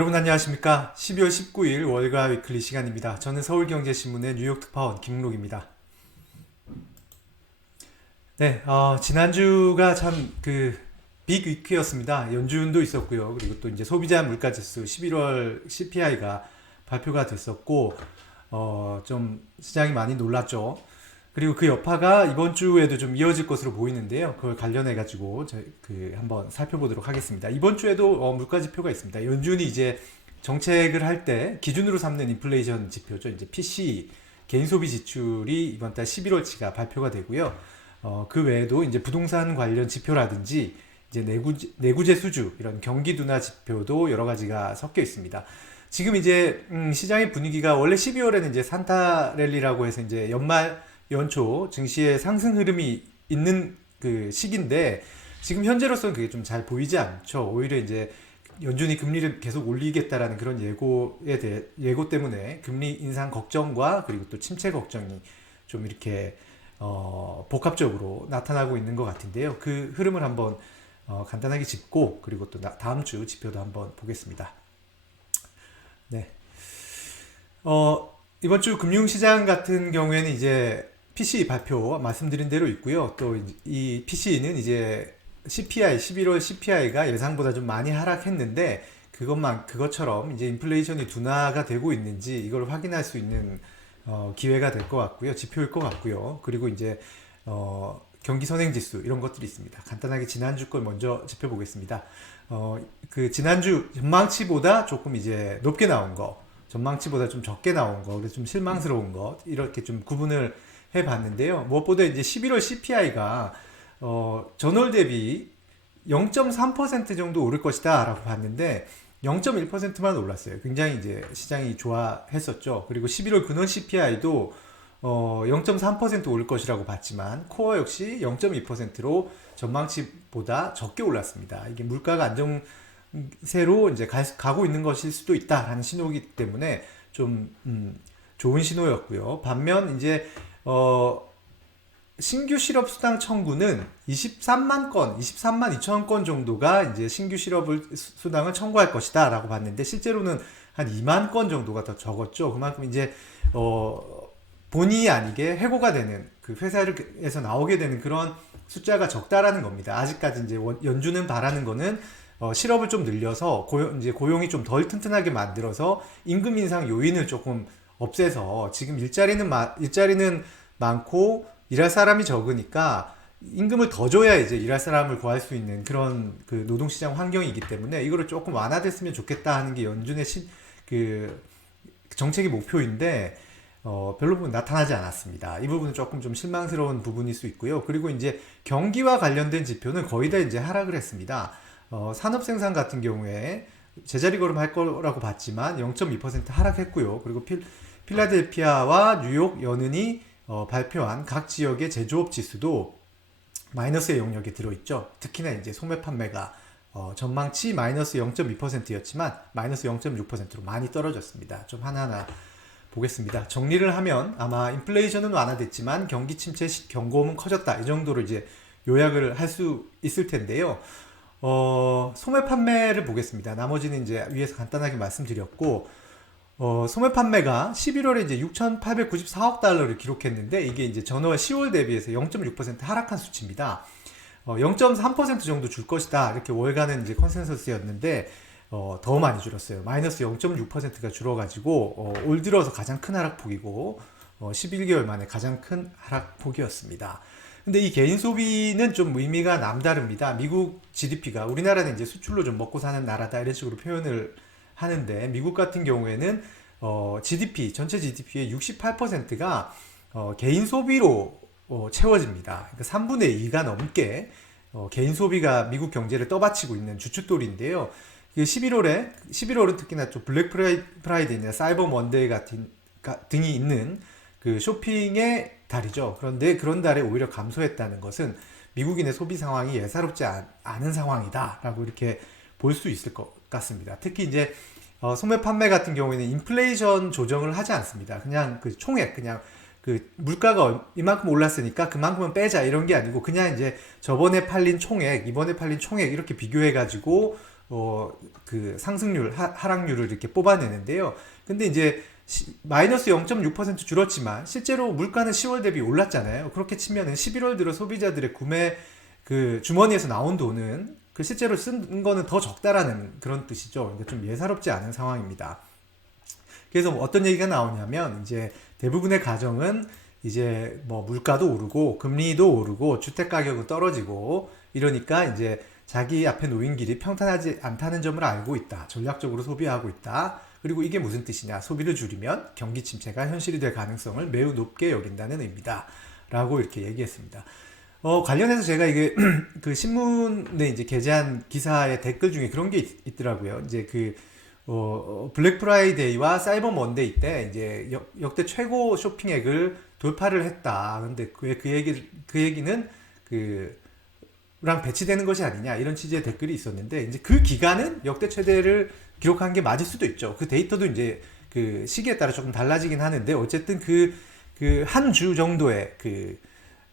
여러분 안녕하십니까? 12월 19일 월가 위클리 시간입니다. 저는 서울경제신문의 뉴욕 특파원 김록입니다. 네, 지난주가 참 빅 위크였습니다. 연준도 있었고요. 그리고 또 이제 소비자 물가지수 11월 CPI가 발표가 됐었고, 좀 시장이 많이 놀랐죠. 그리고 그 여파가 이번 주에도 좀 이어질 것으로 보이는데요. 그걸 관련해 가지고 한번 살펴보도록 하겠습니다. 이번 주에도 물가 지표가 있습니다. 연준이 이제 정책을 할 때 기준으로 삼는 인플레이션 지표죠. 이제 PCE 개인 소비 지출이 이번 달 11월치가 발표가 되고요. 그 외에도 이제 부동산 관련 지표라든지 이제 내구재 수주 이런 경기 둔화 지표도 여러 가지가 섞여 있습니다. 지금 이제 시장의 분위기가 원래 12월에는 이제 산타랠리라고 해서 이제 연초 증시의 상승 흐름이 있는 그 시기인데 지금 현재로서는 그게 좀 잘 보이지 않죠. 오히려 이제 연준이 금리를 계속 올리겠다라는 그런 예고 때문에 금리 인상 걱정과 그리고 또 침체 걱정이 좀 이렇게 복합적으로 나타나고 있는 것 같은데요. 그 흐름을 한번 간단하게 짚고 그리고 또 다음 주 지표도 한번 보겠습니다. 네. 이번 주 금융시장 같은 경우에는 이제 PCE 발표 말씀드린 대로 있고요. 또 이 PCE는 이제 CPI, 11월 CPI가 예상보다 좀 많이 하락했는데 그것처럼 이제 인플레이션이 둔화가 되고 있는지 이걸 확인할 수 있는 기회가 될 것 같고요. 지표일 것 같고요. 그리고 이제 경기 선행 지수 이런 것들이 있습니다. 간단하게 지난주 걸 먼저 짚어보겠습니다. 그 지난주 전망치보다 조금 이제 높게 나온 거, 전망치보다 좀 적게 나온 거, 그래서 좀 실망스러운 것 이렇게 좀 구분을 해봤는데요. 무엇보다 이제 11월 CPI가 전월 대비 0.3% 정도 오를 것이다라고 봤는데 0.1%만 올랐어요. 굉장히 이제 시장이 좋아했었죠. 그리고 11월 근원 CPI도 0.3% 오를 것이라고 봤지만 코어 역시 0.2%로 전망치보다 적게 올랐습니다. 이게 물가가 안정세로 이제 가고 있는 것일 수도 있다라는 신호이기 때문에 좀 좋은 신호였고요. 반면 이제 신규 실업 수당 청구는 23만 2천 건 정도가 이제 신규 수당을 청구할 것이다라고 봤는데 실제로는 한 2만 건 정도가 더 적었죠. 그만큼 이제 본의 아니게 해고가 되는 그 회사에서 나오게 되는 그런 숫자가 적다라는 겁니다. 아직까지 이제 연준은 바라는 거는 실업을 좀 늘려서 이제 고용이 좀 덜 튼튼하게 만들어서 임금 인상 요인을 조금 없애서 지금 일자리는 많고 일할 사람이 적으니까 임금을 더 줘야 이제 일할 사람을 구할 수 있는 그런 그 노동시장 환경이기 때문에 이거를 조금 완화됐으면 좋겠다 하는 게 연준의 그 정책의 목표인데 별로 나타나지 않았습니다. 이 부분은 조금 좀 실망스러운 부분일 수 있고요. 그리고 이제 경기와 관련된 지표는 거의 다 이제 하락을 했습니다. 산업 생산 같은 경우에 제자리 걸음할 거라고 봤지만 0.2% 하락했고요. 그리고 필라델피아와 뉴욕 연은이 발표한 각 지역의 제조업 지수도 마이너스의 영역에 들어있죠. 특히나 이제 소매 판매가 전망치 마이너스 0.2%였지만 마이너스 0.6%로 많이 떨어졌습니다. 좀 하나하나 보겠습니다. 정리를 하면 아마 인플레이션은 완화됐지만 경기 침체 경고음은 커졌다. 이 정도로 이제 요약을 할 수 있을 텐데요. 소매 판매를 보겠습니다. 나머지는 이제 위에서 간단하게 말씀드렸고, 소매 판매가 11월에 이제 6,894억 달러를 기록했는데 이게 이제 전월 10월 대비해서 0.6% 하락한 수치입니다. 0.3% 정도 줄 것이다. 이렇게 월간은 이제 컨센서스였는데 더 많이 줄었어요. 마이너스 0.6%가 줄어가지고 올 들어서 가장 큰 하락폭이고 11개월 만에 가장 큰 하락폭이었습니다. 근데 이 개인 소비는 좀 의미가 남다릅니다. 미국 GDP가 우리나라는 이제 수출로 좀 먹고 사는 나라다 이런 식으로 표현을 하는데 미국 같은 경우에는 전체 GDP의 68%가 개인 소비로 채워집니다. 그러니까 3분의 2가 넘게 개인 소비가 미국 경제를 떠받치고 있는 주춧돌인데요. 11월은 특히나 좀 블랙 프라이데이나 사이버 먼데이 등이 있는 그 쇼핑의 달이죠. 그런데 그런 달에 오히려 감소했다는 것은 미국인의 소비 상황이 예사롭지 않은 상황이다라고 이렇게 볼 수 있을 것 같습니다. 특히 이제 소매 판매 같은 경우에는 인플레이션 조정을 하지 않습니다. 그냥 그 총액, 그냥 그 물가가 이만큼 올랐으니까 그만큼은 빼자 이런 게 아니고 그냥 이제 저번에 팔린 총액, 이번에 팔린 총액 이렇게 비교해가지고 그 상승률, 하락률을 이렇게 뽑아내는데요. 근데 이제 마이너스 0.6% 줄었지만 실제로 물가는 10월 대비 올랐잖아요. 그렇게 치면은 11월 들어 소비자들의 구매 그 주머니에서 나온 돈은 그 실제로 쓴 거는 더 적다라는 그런 뜻이죠. 그러니까 좀 예사롭지 않은 상황입니다. 그래서 뭐 어떤 얘기가 나오냐면 이제 대부분의 가정은 이제 뭐 물가도 오르고 금리도 오르고 주택 가격은 떨어지고 이러니까 이제 자기 앞에 놓인 길이 평탄하지 않다는 점을 알고 있다. 전략적으로 소비하고 있다. 그리고 이게 무슨 뜻이냐? 소비를 줄이면 경기 침체가 현실이 될 가능성을 매우 높게 여긴다는 의미다. 라고 이렇게 얘기했습니다. 관련해서 제가 이게 그 신문에 이제 게재한 기사의 댓글 중에 그런 게 있더라고요. 이제 블랙 프라이데이와 사이버 먼데이 때 이제 역대 최고 쇼핑액을 돌파를 했다. 근데 그 얘기는 랑 배치되는 것이 아니냐 이런 취지의 댓글이 있었는데 이제 그 기간은 역대 최대를 기록한 게 맞을 수도 있죠. 그 데이터도 이제 그 시기에 따라 조금 달라지긴 하는데 어쨌든 그 한 주 정도의 그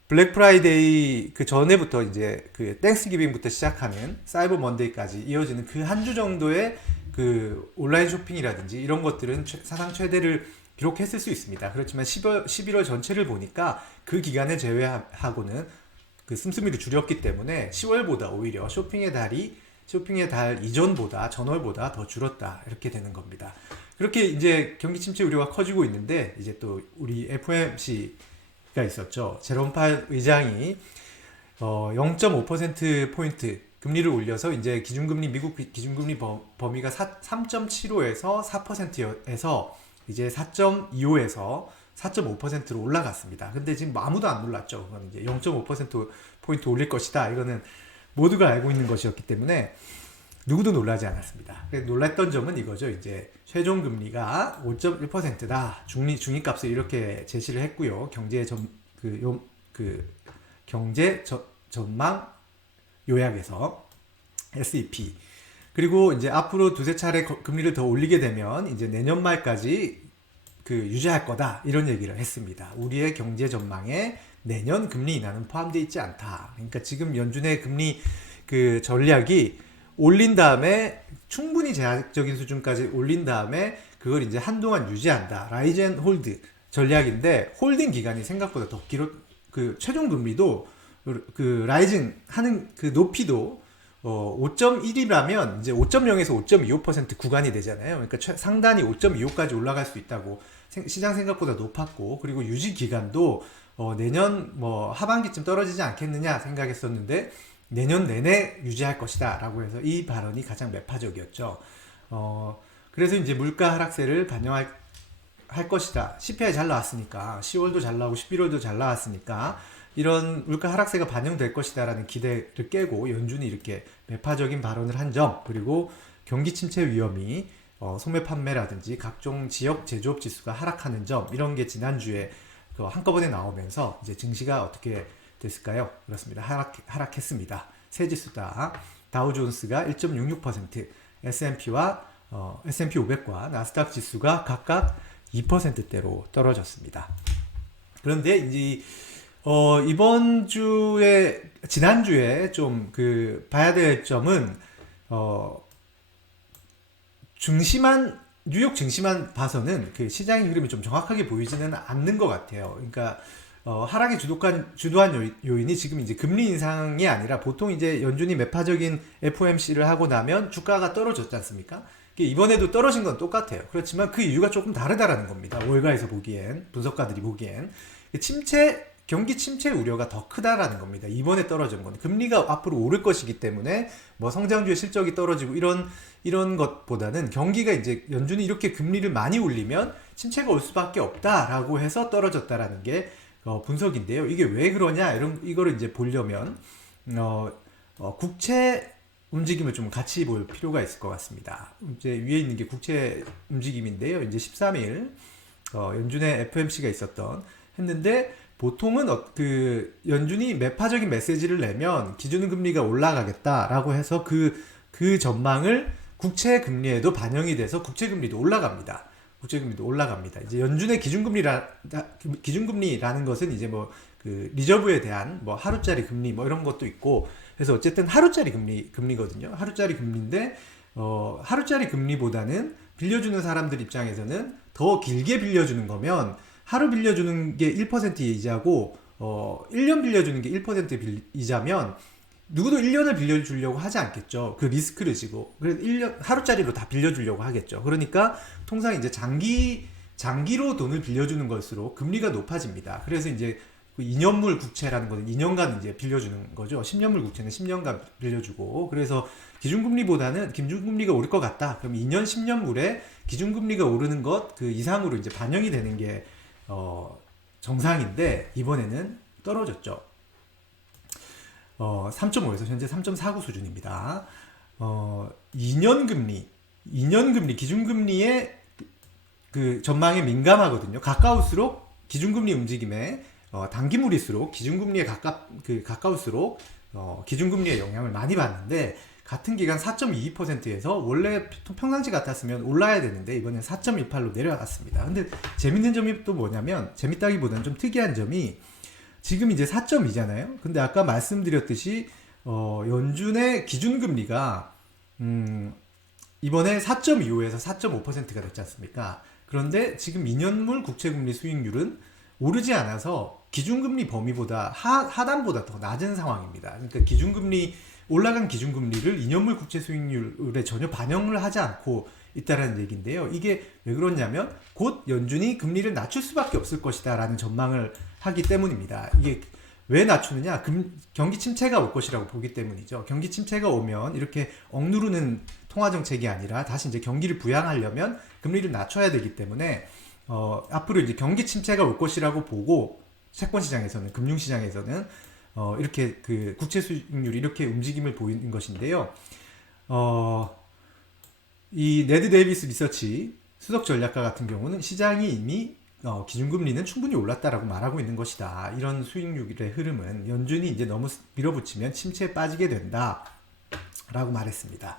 블랙 프라이데이 그 전에부터 이제 그 땡스기빙부터 시작하는 사이버 먼데이까지 이어지는 그 한 주 정도의 그 온라인 쇼핑이라든지 이런 것들은 사상 최대를 기록했을 수 있습니다. 그렇지만 11월 전체를 보니까 그 기간을 제외하고는 그 씀씀이를 줄였기 때문에 10월보다 오히려 쇼핑의 달 이전보다 전월보다 더 줄었다 이렇게 되는 겁니다. 그렇게 이제 경기 침체 우려가 커지고 있는데 이제 또 우리 FOMC가 있었죠. 제롬 파웰 의장이 0.5% 포인트 금리를 올려서 이제 미국 기준금리 범위가 3.75에서 4%에서 이제 4.25에서 4.5%로 올라갔습니다. 근데 지금 아무도 안 놀랐죠. 그건 이제 0.5%포인트 올릴 것이다. 이거는 모두가 알고 있는 것이었기 때문에 누구도 놀라지 않았습니다. 놀랐던 점은 이거죠. 이제 최종 금리가 5.1%다. 중위값을 이렇게 제시를 했고요. 경제 전망 요약에서 SEP. 그리고 이제 앞으로 두세 차례 금리를 더 올리게 되면 이제 내년 말까지 유지할 거다 이런 얘기를 했습니다. 우리의 경제 전망에 내년 금리 인하는 포함되어 있지 않다. 그러니까 지금 연준의 금리 그 전략이 올린 다음에 충분히 제한적인 수준까지 올린 다음에 그걸 이제 한동안 유지한다. 라이즈 앤 홀드 전략인데 홀딩 기간이 생각보다 더 길어. 그 최종 금리도 그 라이징 하는 그 높이도 5.1이라면 이제 5.0에서 5.25% 구간이 되잖아요. 그러니까 상단이 5.25까지 올라갈 수 있다고 시장 생각보다 높았고 그리고 유지 기간도 내년 뭐 하반기쯤 떨어지지 않겠느냐 생각했었는데 내년 내내 유지할 것이다 라고 해서 이 발언이 가장 매파적이었죠. 그래서 이제 물가 하락세를 반영할 것이다. CPI 잘 나왔으니까 10월도 잘 나오고 11월도 잘 나왔으니까 이런 물가 하락세가 반영될 것이다라는 기대를 깨고 연준이 이렇게 매파적인 발언을 한 점 그리고 경기 침체 위험이 소매 판매라든지 각종 지역 제조업 지수가 하락하는 점 이런 게 지난주에 한꺼번에 나오면서 이제 증시가 어떻게 됐을까요? 그렇습니다. 하락했습니다. 세 지수 다 다우존스가 1.66%, S&P 500과 나스닥 지수가 각각 2%대로 떨어졌습니다. 그런데 이제 지난주에 좀 봐야 될 점은 뉴욕 증시만 봐서는 그 시장의 흐름이 좀 정확하게 보이지는 않는 것 같아요. 그러니까 하락에 주도한 요인이 지금 이제 금리 인상이 아니라 보통 이제 연준이 매파적인 FOMC를 하고 나면 주가가 떨어졌지 않습니까? 이번에도 떨어진 건 똑같아요. 그렇지만 그 이유가 조금 다르다라는 겁니다. 월가에서 보기엔, 분석가들이 보기엔. 경기 침체 우려가 더 크다라는 겁니다. 이번에 떨어진 건 금리가 앞으로 오를 것이기 때문에 뭐 성장주의 실적이 떨어지고 이런 것보다는 경기가 이제 연준이 이렇게 금리를 많이 올리면 침체가 올 수밖에 없다라고 해서 떨어졌다라는 게 분석인데요. 이게 왜 그러냐 이거를 이제 보려면 국채 움직임을 좀 같이 볼 필요가 있을 것 같습니다. 이제 위에 있는 게 국채 움직임인데요. 이제 13일 연준의 FOMC가 했는데 보통은 연준이 매파적인 메시지를 내면 기준금리가 올라가겠다라고 해서 그 전망을 국채 금리에도 반영이 돼서 국채금리도 올라갑니다. 이제 연준의 기준금리라는 것은 이제 그 리저브에 대한 뭐 하루짜리 금리 뭐 이런 것도 있고, 그래서 어쨌든 하루짜리 금리거든요. 하루짜리 금리인데 하루짜리 금리보다는 빌려주는 사람들 입장에서는 더 길게 빌려주는 거면, 하루 빌려주는 게 1% 이자고 1년 빌려주는 게 1% 이자면 누구도 1년을 빌려주려고 하지 않겠죠. 그 리스크를 지고. 그래서 1년 하루짜리로 다 빌려주려고 하겠죠. 그러니까 통상 이제 장기로 돈을 빌려주는 것으로 금리가 높아집니다. 그래서 이제 그 2년물 국채라는 거는 2년간 이제 빌려주는 거죠. 10년물 국채는 10년간 빌려주고, 그래서 기준금리가 오를 것 같다. 그럼 2년 10년물에 기준금리가 오르는 것 그 이상으로 이제 반영이 되는 게 정상인데, 이번에는 떨어졌죠. 3.5에서 현재 3.49 수준입니다. 2년 금리 기준금리의 그 전망에 민감하거든요. 가까울수록 기준금리 움직임에 단기물일수록 기준금리에 가까울수록 기준금리의 영향을 많이 받는데, 같은 기간 4.22%에서 원래 평상시 같았으면 올라야 되는데 이번엔 4.18로 내려갔습니다. 근데 재밌는 점이 또 뭐냐면, 재밌다기보다는 좀 특이한 점이, 지금 이제 4.2잖아요. 근데 아까 말씀드렸듯이 연준의 기준금리가 이번에 4.25에서 4.5%가 됐지 않습니까? 그런데 지금 2년물 국채금리 수익률은 오르지 않아서 기준금리 범위보다 하단보다 더 낮은 상황입니다. 그러니까 올라간 기준금리를 2년물 국채 수익률에 전혀 반영을 하지 않고 있다라는 얘기인데요. 이게 왜 그렇냐면 곧 연준이 금리를 낮출 수밖에 없을 것이다라는 전망을 하기 때문입니다. 이게 왜 낮추느냐? 경기 침체가 올 것이라고 보기 때문이죠. 경기 침체가 오면 이렇게 억누르는 통화 정책이 아니라 다시 이제 경기를 부양하려면 금리를 낮춰야 되기 때문에 앞으로 이제 경기 침체가 올 것이라고 보고, 채권 시장에서는, 금융 시장에서는 이렇게 그 국채 수익률이 이렇게 움직임을 보이는 것인데요. 이 네드 데이비스 리서치 수석 전략가 같은 경우는 시장이 이미 기준금리는 충분히 올랐다라고 말하고 있는 것이다. 이런 수익률의 흐름은 연준이 이제 너무 밀어붙이면 침체에 빠지게 된다라고 말했습니다.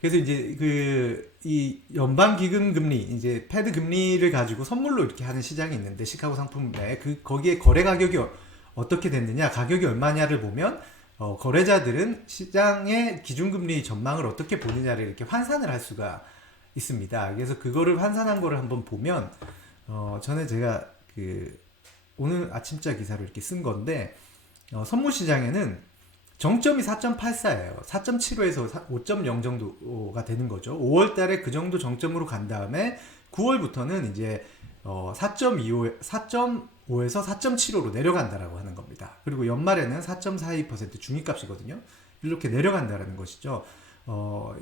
그래서 이제 이 연방기금 금리, 이제 패드 금리를 가지고 선물로 이렇게 하는 시장이 있는데, 시카고 상품에 거기에 거래 가격이 어떻게 됐느냐, 가격이 얼마냐를 보면 거래자들은 시장의 기준금리 전망을 어떻게 보느냐를 이렇게 환산을 할 수가 있습니다. 그래서 그거를 환산한 거를 한번 보면, 전에 제가 오늘 아침자 기사로 이렇게 쓴 건데, 선물 시장에는 정점이 4.84예요. 4.75에서 5.0 정도가 되는 거죠. 5월 달에 그 정도 정점으로 간 다음에 9월부터는 이제 4.5에서 4.75로 내려간다라고 하는 겁니다. 그리고 연말에는 4.42% 중위값이거든요. 이렇게 내려간다라는 것이죠.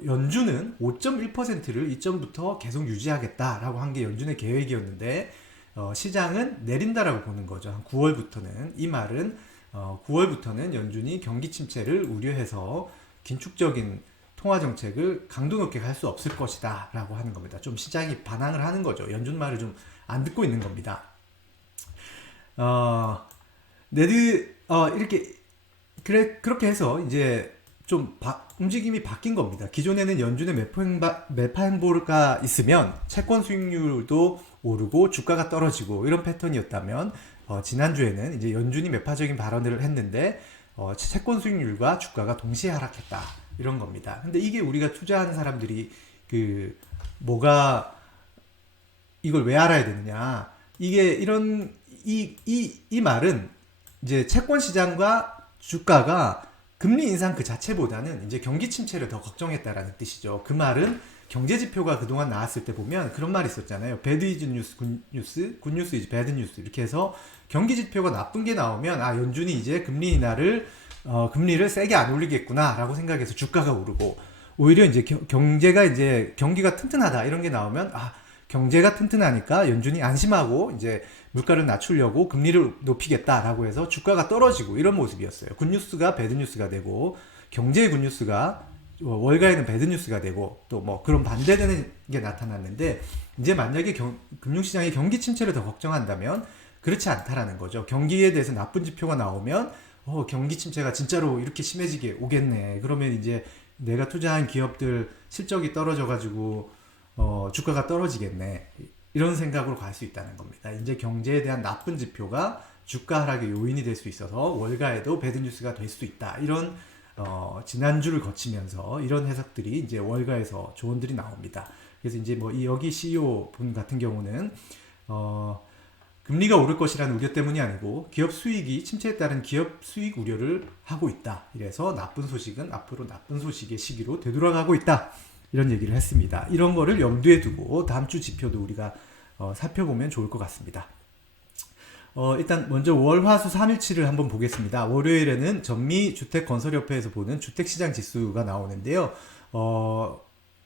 연준은 5.1%를 이점부터 계속 유지하겠다라고 한 게 연준의 계획이었는데, 시장은 내린다라고 보는 거죠. 한 9월부터는. 이 말은 9월부터는 연준이 경기 침체를 우려해서 긴축적인 통화 정책을 강도 높게 할 수 없을 것이다 라고 하는 겁니다. 좀 시장이 반항을 하는 거죠. 연준 말을 좀 안 듣고 있는 겁니다. 그렇게 해서 이제 좀 움직임이 바뀐 겁니다. 기존에는 연준의 매파 행보가 있으면 채권 수익률도 오르고 주가가 떨어지고 이런 패턴이었다면, 지난주에는 이제 연준이 매파적인 발언을 했는데 채권 수익률과 주가가 동시에 하락했다, 이런 겁니다. 근데 이게 우리가 투자하는 사람들이 이걸 왜 알아야 되느냐? 이게 이 말은 이제 채권 시장과 주가가 금리 인상 그 자체보다는 이제 경기 침체를 더 걱정했다라는 뜻이죠. 그 말은 경제 지표가 그동안 나왔을 때 보면 그런 말이 있었잖아요. bad is news, good news, good news is bad news. 이렇게 해서 경기 지표가 나쁜 게 나오면 연준이 이제 금리 인하를 금리를 세게 안 올리겠구나 라고 생각해서 주가가 오르고, 오히려 이제 경기가 튼튼하다 이런 게 나오면 경제가 튼튼하니까 연준이 안심하고 이제 물가를 낮추려고 금리를 높이겠다라고 해서 주가가 떨어지고, 이런 모습이었어요. 굿뉴스가 배드뉴스가 되고, 경제의 굿뉴스가 월가에는 배드뉴스가 되고, 또 뭐 그런 반대되는 게 나타났는데, 이제 만약에 금융시장이 경기 침체를 더 걱정한다면 그렇지 않다라는 거죠. 경기에 대해서 나쁜 지표가 나오면 경기 침체가 진짜로 이렇게 심해지게 오겠네. 그러면 이제 내가 투자한 기업들 실적이 떨어져가지고 주가가 떨어지겠네. 이런 생각으로 갈 수 있다는 겁니다. 이제 경제에 대한 나쁜 지표가 주가 하락의 요인이 될 수 있어서 월가에도 배드 뉴스가 될 수도 있다. 이런 지난주를 거치면서 이런 해석들이 이제 월가에서 조언들이 나옵니다. 그래서 이제 뭐 여기 CEO 분 같은 경우는 금리가 오를 것이라는 우려 때문이 아니고 기업 수익이 침체에 따른 기업 수익 우려를 하고 있다. 이래서 나쁜 소식은 앞으로 나쁜 소식의 시기로 되돌아가고 있다. 이런 얘기를 했습니다. 이런 거를 염두에 두고 다음 주 지표도 우리가 살펴보면 좋을 것 같습니다. 일단 먼저 월화수 3일치를 한번 보겠습니다. 월요일에는 전미주택건설협회에서 보는 주택시장 지수가 나오는데요.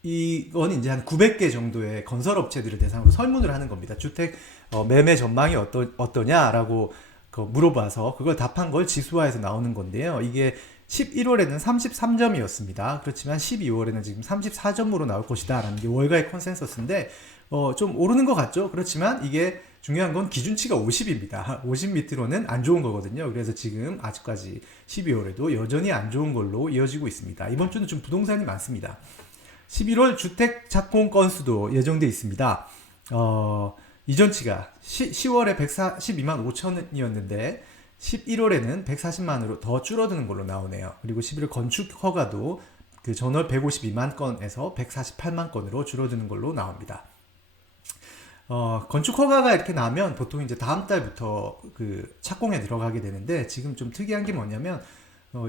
이건 이제 한 900개 정도의 건설업체들을 대상으로 설문을 하는 겁니다. 주택 매매 전망이 어떠냐라고 물어봐서 그걸 답한 걸 지수화해서 나오는 건데요. 이게 11월에는 33점이었습니다. 그렇지만 12월에는 지금 34점으로 나올 것이다 라는 게 월가의 컨센서스인데 좀 오르는 것 같죠? 그렇지만 이게 중요한 건 기준치가 50입니다. 50 밑으로는 안 좋은 거거든요. 그래서 지금 아직까지 12월에도 여전히 안 좋은 걸로 이어지고 있습니다. 이번 주는 좀 부동산이 많습니다. 11월 주택 착공 건수도 예정돼 있습니다. 이전치가 10월에 142만 5천이었는데 11월에는 140만으로 더 줄어드는 걸로 나오네요. 그리고 11월 건축 허가도 그 전월 152만 건에서 148만 건으로 줄어드는 걸로 나옵니다. 건축 허가가 이렇게 나면 보통 이제 다음 달부터 그 착공에 들어가게 되는데 지금 좀 특이한 게 뭐냐면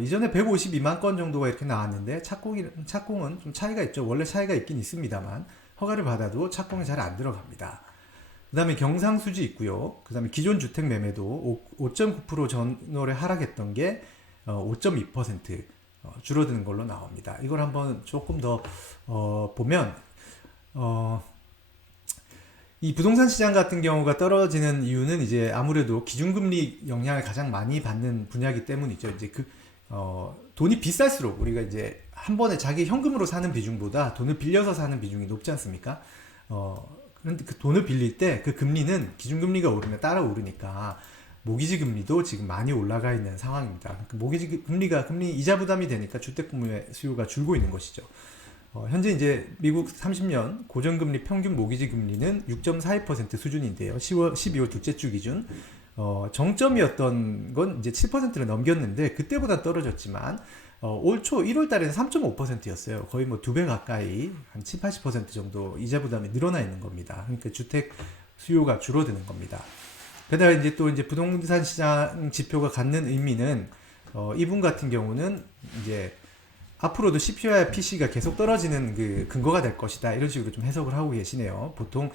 이전에 152만 건 정도가 이렇게 나왔는데 착공은 좀 차이가 있죠. 원래 차이가 있긴 있습니다만 허가를 받아도 착공이 잘 안 들어갑니다. 그 다음에 경상수지 있고요. 그 다음에 기존 주택 매매도 5.9% 전월에 하락했던 게 5.2% 줄어드는 걸로 나옵니다. 이걸 한번 조금 더 보면 이 부동산 시장 같은 경우가 떨어지는 이유는 이제 아무래도 기준금리 영향을 가장 많이 받는 분야이기 때문이죠. 이제 돈이 비쌀수록 우리가 이제 한 번에 자기 현금으로 사는 비중보다 돈을 빌려서 사는 비중이 높지 않습니까? 그런데 그 돈을 빌릴 때 그 금리는 기준금리가 오르면 따라 오르니까 모기지 금리도 지금 많이 올라가 있는 상황입니다. 그 모기지 금리가 금리 이자 부담이 되니까 주택 구매 수요가 줄고 있는 것이죠. 현재 이제 미국 30년 고정금리 평균 모기지 금리는 6.42% 수준인데요. 12월 둘째 주 기준 정점이었던 건 이제 7%를 넘겼는데 그때보다 떨어졌지만 올 초 1월 달에는 3.5%였어요. 거의 뭐 2배 가까이 한 7, 80% 정도 이자 부담이 늘어나 있는 겁니다. 그러니까 주택 수요가 줄어드는 겁니다. 게다가 이제 또 이제 부동산 시장 지표가 갖는 의미는 이분 같은 경우는 이제 앞으로도 CPI와 PC가 계속 떨어지는 그 근거가 될 것이다. 이런 식으로 좀 해석을 하고 계시네요. 보통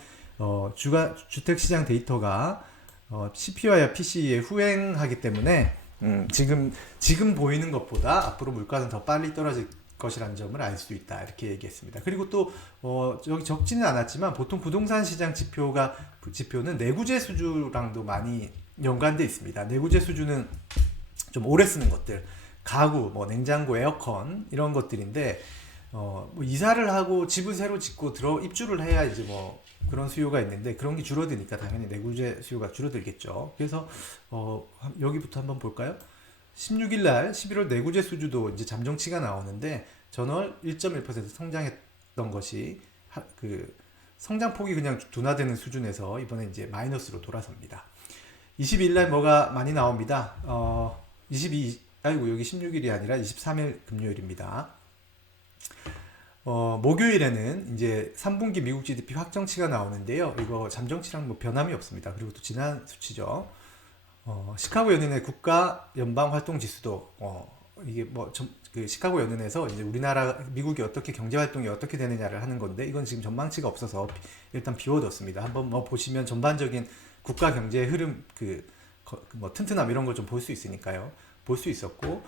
주택시장 데이터가 CPI와 PC에 후행하기 때문에 지금 보이는 것보다 앞으로 물가는 더 빨리 떨어질 것이라는 점을 알 수 있다. 이렇게 얘기했습니다. 그리고 또 여기 적지는 않았지만 보통 부동산 시장 지표는 내구재 수주랑도 많이 연관돼 있습니다. 내구재 수주는 좀 오래 쓰는 것들. 가구, 뭐 냉장고, 에어컨 이런 것들인데 뭐 이사를 하고 집을 새로 짓고 입주를 해야 이제 뭐 그런 수요가 있는데 그런 게 줄어드니까 당연히 내구재 수요가 줄어들겠죠. 그래서 여기부터 한번 볼까요? 16일 날 11월 내구재 수주도 이제 잠정치가 나오는데 전월 1.1% 성장했던 것이 그 성장폭이 그냥 둔화되는 수준에서 이번에 이제 마이너스로 돌아섭니다. 22일 날 뭐가 많이 나옵니다. 여기 16일이 아니라 23일 금요일입니다. 목요일에는 이제 3분기 미국 GDP 확정치가 나오는데요. 이거 잠정치랑 뭐 변함이 없습니다. 그리고 또 지난 수치죠. 시카고 연은의 국가 연방 활동 지수도 이게 그 시카고 연은에서 이제 미국이 어떻게 경제 활동이 어떻게 되느냐를 하는 건데 이건 지금 전망치가 없어서 일단 비워뒀습니다. 한번 뭐 보시면 전반적인 국가 경제의 흐름 뭐 튼튼함 이런 걸 좀 볼 수 있으니까요. 볼 수 있었고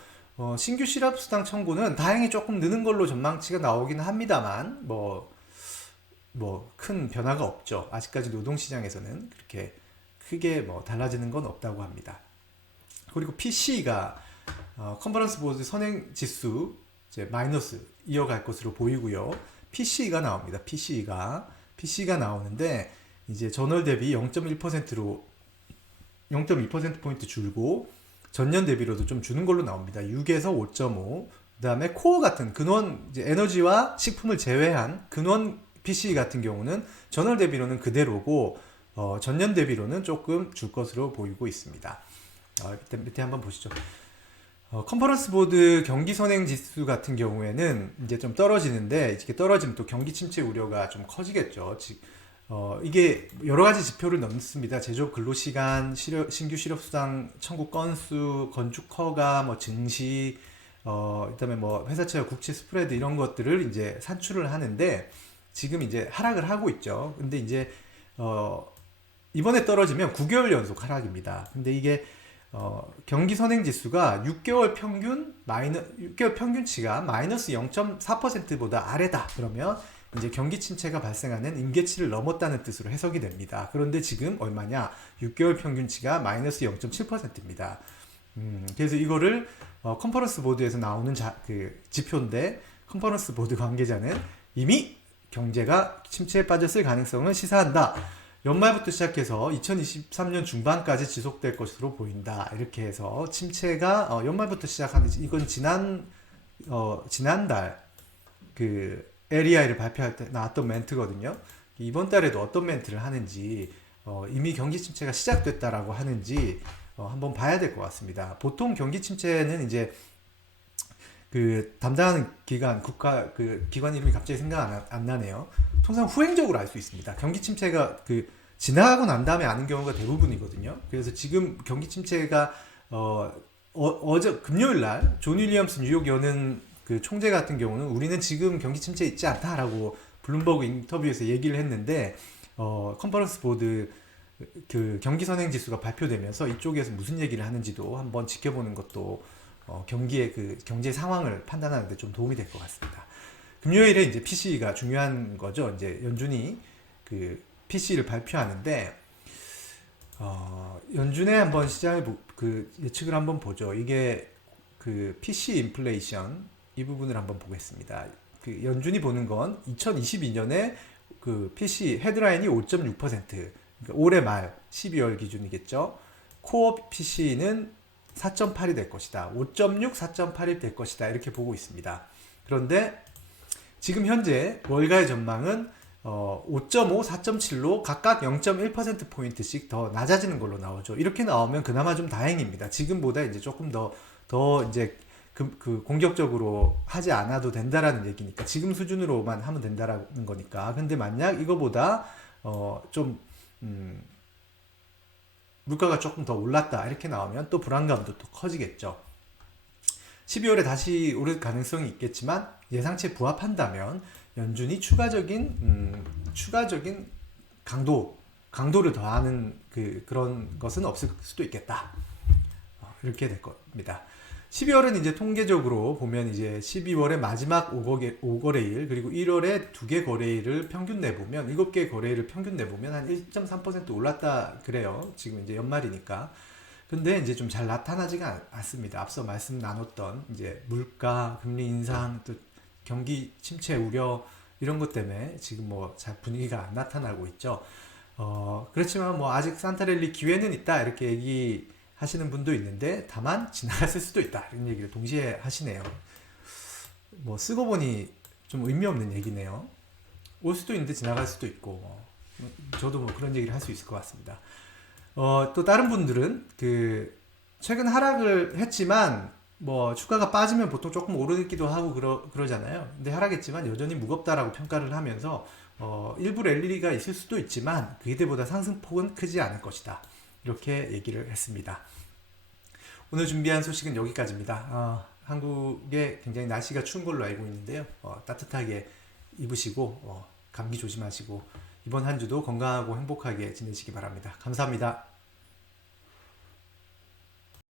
신규 실업수당 청구는 다행히 조금 느는 걸로 전망치가 나오기는 합니다만 뭐 큰 변화가 없죠. 아직까지 노동시장에서는 그렇게 크게 뭐 달라지는 건 없다고 합니다. 그리고 PC가 컨퍼런스 보드 선행 지수 이제 마이너스 이어갈 것으로 보이고요. PC가 나옵니다. PC가 나오는데 이제 전월 대비 0.1%로 0.2%포인트 줄고 전년 대비로도 좀 주는 걸로 나옵니다. 6에서 5.5. 그다음에 코어 같은 근원 이제 에너지와 식품을 제외한 근원 PC 같은 경우는 전월 대비로는 그대로고 전년 대비로는 조금 줄 것으로 보이고 있습니다. 밑에 한번 보시죠. 컨퍼런스 보드 경기 선행 지수 같은 경우에는 이제 좀 떨어지는데, 이렇게 떨어지면 또 경기 침체 우려가 좀 커지겠죠. 이게 여러 가지 지표를 넣습니다. 제조업 근로시간, 신규 실업수당 청구 건수, 건축 허가, 뭐 증시, 그다음에 뭐 회사채와 국채 스프레드 이런 것들을 이제 산출을 하는데, 지금 이제 하락을 하고 있죠. 근데 이제 이번에 떨어지면 9개월 연속 하락입니다. 근데 이게 경기 선행 지수가 6개월 평균치가 마이너스 0.4%보다 아래다. 그러면 이제 경기 침체가 발생하는 임계치를 넘었다는 뜻으로 해석이 됩니다. 그런데 지금 얼마냐? 6개월 평균치가 마이너스 0.7%입니다. 그래서 이거를 컨퍼런스 보드에서 나오는 지표인데, 컨퍼런스 보드 관계자는 이미 경제가 침체에 빠졌을 가능성을 시사한다. 연말부터 시작해서 2023년 중반까지 지속될 것으로 보인다. 이렇게 해서 침체가 연말부터 시작하는, 이건 지난달 그 LEI를 발표할 때 나왔던 멘트거든요. 이번 달에도 어떤 멘트를 하는지, 이미 경기 침체가 시작됐다라고 하는지 한번 봐야 될 것 같습니다. 보통 경기 침체는 이제 그 담당하는 기관, 기관 이름이 갑자기 생각 안 나네요. 통상 후행적으로 알 수 있습니다. 경기 침체가 지나가고 난 다음에 아는 경우가 대부분이거든요. 그래서 지금 경기 침체가 어제 금요일 날 존 윌리엄스 뉴욕 연은 그 총재 같은 경우는 우리는 지금 경기 침체에 있지 않다라고 블룸버그 인터뷰에서 얘기를 했는데, 컨퍼런스 보드 그 경기 선행 지수가 발표되면서 이쪽에서 무슨 얘기를 하는지도 한번 지켜보는 것도 경기의 그 경제 상황을 판단하는 데 좀 도움이 될 것 같습니다. 금요일에 이제 PC가 중요한 거죠. 이제 연준이 그 PC를 발표하는데, 연준의 한번 시장의 예측을 한번 보죠. 이게 그 PC 인플레이션 이 부분을 한번 보겠습니다. 그 연준이 보는 건 2022년에 그 PC 헤드라인이 5.6%, 그러니까 올해 말 12월 기준이겠죠. 코어 PC는 4.8이 될 것이다. 5.6, 4.8이 될 것이다. 이렇게 보고 있습니다. 그런데 지금 현재 월가의 전망은 5.5, 4.7로 각각 0.1%포인트씩 더 낮아지는 걸로 나오죠. 이렇게 나오면 그나마 좀 다행입니다. 지금보다 이제 조금 더 이제 공격적으로 하지 않아도 된다라는 얘기니까, 지금 수준으로만 하면 된다라는 거니까. 근데 만약 이거보다 물가가 조금 더 올랐다 이렇게 나오면 또 불안감도 또 커지겠죠. 12월에 다시 오를 가능성이 있겠지만 예상치에 부합한다면 연준이 추가적인 강도를 더하는 그런 것은 없을 수도 있겠다. 이렇게 될 겁니다. 12월은 이제 통계적으로 보면 이제 12월의 마지막 5거래일 그리고 1월에 2개 거래일을 평균 내보면, 7개 거래일을 평균 내보면 한 1.3% 올랐다 그래요. 지금 이제 연말이니까. 근데 이제 좀 잘 나타나지가 않습니다. 앞서 말씀 나눴던 이제 물가, 금리 인상, 또 경기 침체 우려 이런 것 때문에 지금 뭐 잘 분위기가 안 나타나고 있죠. 그렇지만 뭐 아직 산타랠리 기회는 있다 이렇게 얘기하시는 분도 있는데, 다만 지나갔을 수도 있다 이런 얘기를 동시에 하시네요. 뭐 쓰고 보니 좀 의미 없는 얘기네요. 올 수도 있는데 지나갈 수도 있고, 저도 뭐 그런 얘기를 할 수 있을 것 같습니다. 또 다른 분들은 최근 하락을 했지만 뭐 주가가 빠지면 보통 조금 오르기도 하고 그러잖아요. 근데 하락했지만 여전히 무겁다라고 평가를 하면서 일부 랠리가 있을 수도 있지만 그때보다 상승폭은 크지 않을 것이다. 이렇게 얘기를 했습니다. 오늘 준비한 소식은 여기까지입니다. 한국에 굉장히 날씨가 추운 걸로 알고 있는데요. 따뜻하게 입으시고 감기 조심하시고 이번 한 주도 건강하고 행복하게 지내시기 바랍니다. 감사합니다.